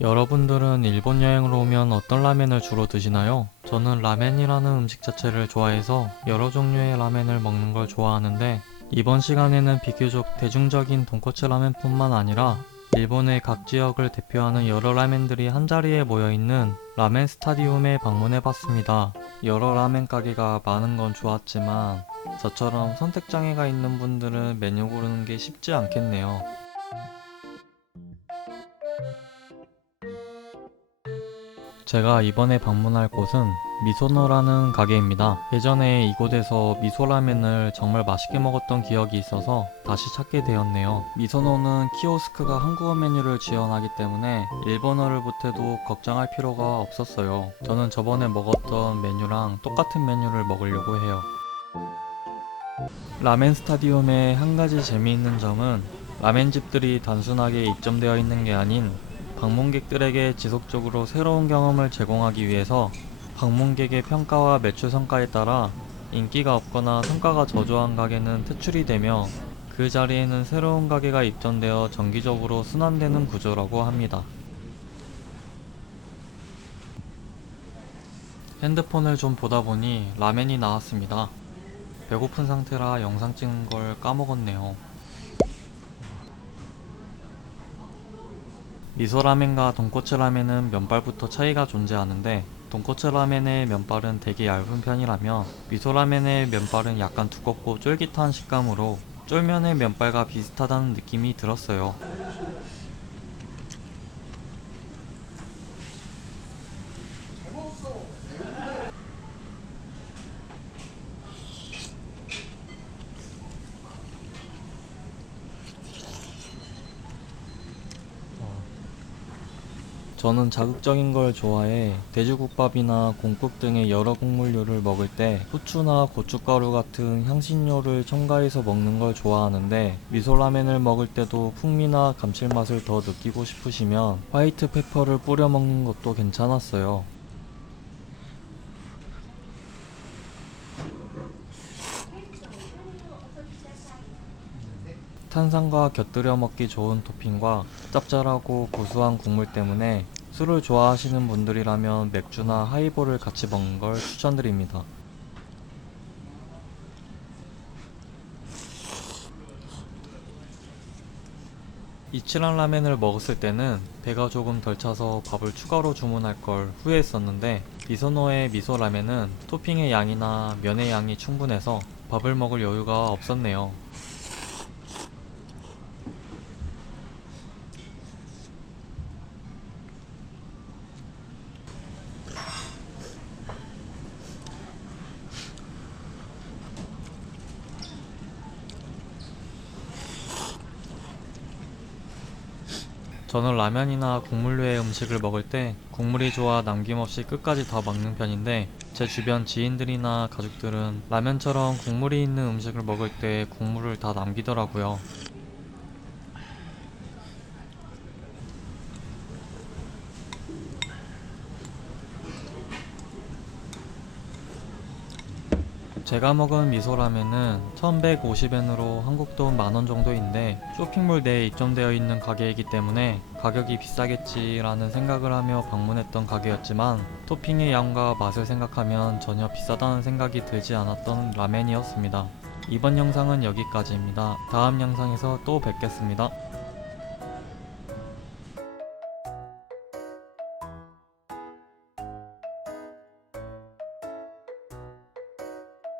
여러분들은 일본 여행을 오면 어떤 라멘을 주로 드시나요? 저는 라멘이라는 음식 자체를 좋아해서 여러 종류의 라멘을 먹는 걸 좋아하는데 이번 시간에는 비교적 대중적인 돈코츠 라멘뿐만 아니라 일본의 각 지역을 대표하는 여러 라멘들이 한자리에 모여있는 라멘 스타디움에 방문해봤습니다. 여러 라멘 가게가 많은 건 좋았지만 저처럼 선택장애가 있는 분들은 메뉴 고르는 게 쉽지 않겠네요. 제가 이번에 방문할 곳은 미소노라는 가게입니다. 예전에 이곳에서 미소라면을 정말 맛있게 먹었던 기억이 있어서 다시 찾게 되었네요. 미소노는 키오스크가 한국어 메뉴를 지원하기 때문에 일본어를 못해도 걱정할 필요가 없었어요. 저는 저번에 먹었던 메뉴랑 똑같은 메뉴를 먹으려고 해요. 라멘 스타디움의 한 가지 재미있는 점은 라멘 집들이 단순하게 입점되어 있는 게 아닌 방문객들에게 지속적으로 새로운 경험을 제공하기 위해서 방문객의 평가와 매출 성과에 따라 인기가 없거나 성과가 저조한 가게는 퇴출이 되며 그 자리에는 새로운 가게가 입점되어 정기적으로 순환되는 구조라고 합니다. 핸드폰을 좀 보다 보니 라멘이 나왔습니다. 배고픈 상태라 영상 찍는 걸 까먹었네요. 미소라멘과 돈코츠 라멘은 면발부터 차이가 존재하는데 돈코츠 라멘의 면발은 되게 얇은 편이라며 미소라멘의 면발은 약간 두껍고 쫄깃한 식감으로 쫄면의 면발과 비슷하다는 느낌이 들었어요. 저는 자극적인 걸 좋아해 돼지국밥이나 공국 등의 여러 국물류를 먹을 때 후추나 고춧가루 같은 향신료를 첨가해서 먹는 걸 좋아하는데 미소라멘을 먹을 때도 풍미나 감칠맛을 더 느끼고 싶으시면 화이트 페퍼를 뿌려 먹는 것도 괜찮았어요. 탄산과 곁들여 먹기 좋은 토핑과 짭짤하고 고소한 국물 때문에 술을 좋아하시는 분들이라면 맥주나 하이볼을 같이 먹는 걸 추천드립니다. 이치란 라멘을 먹었을 때는 배가 조금 덜 차서 밥을 추가로 주문할 걸 후회했었는데 미소노의 미소 라멘은 토핑의 양이나 면의 양이 충분해서 밥을 먹을 여유가 없었네요. 저는 라면이나 국물류의 음식을 먹을 때 국물이 좋아 남김없이 끝까지 다 먹는 편인데 제 주변 지인들이나 가족들은 라면처럼 국물이 있는 음식을 먹을 때 국물을 다 남기더라고요. 제가 먹은 미소라면은 1150엔으로 한국 돈 만원 정도인데 쇼핑몰 내에 입점되어 있는 가게이기 때문에 가격이 비싸겠지라는 생각을 하며 방문했던 가게였지만 토핑의 양과 맛을 생각하면 전혀 비싸다는 생각이 들지 않았던 라멘이었습니다. 이번 영상은 여기까지입니다. 다음 영상에서 또 뵙겠습니다.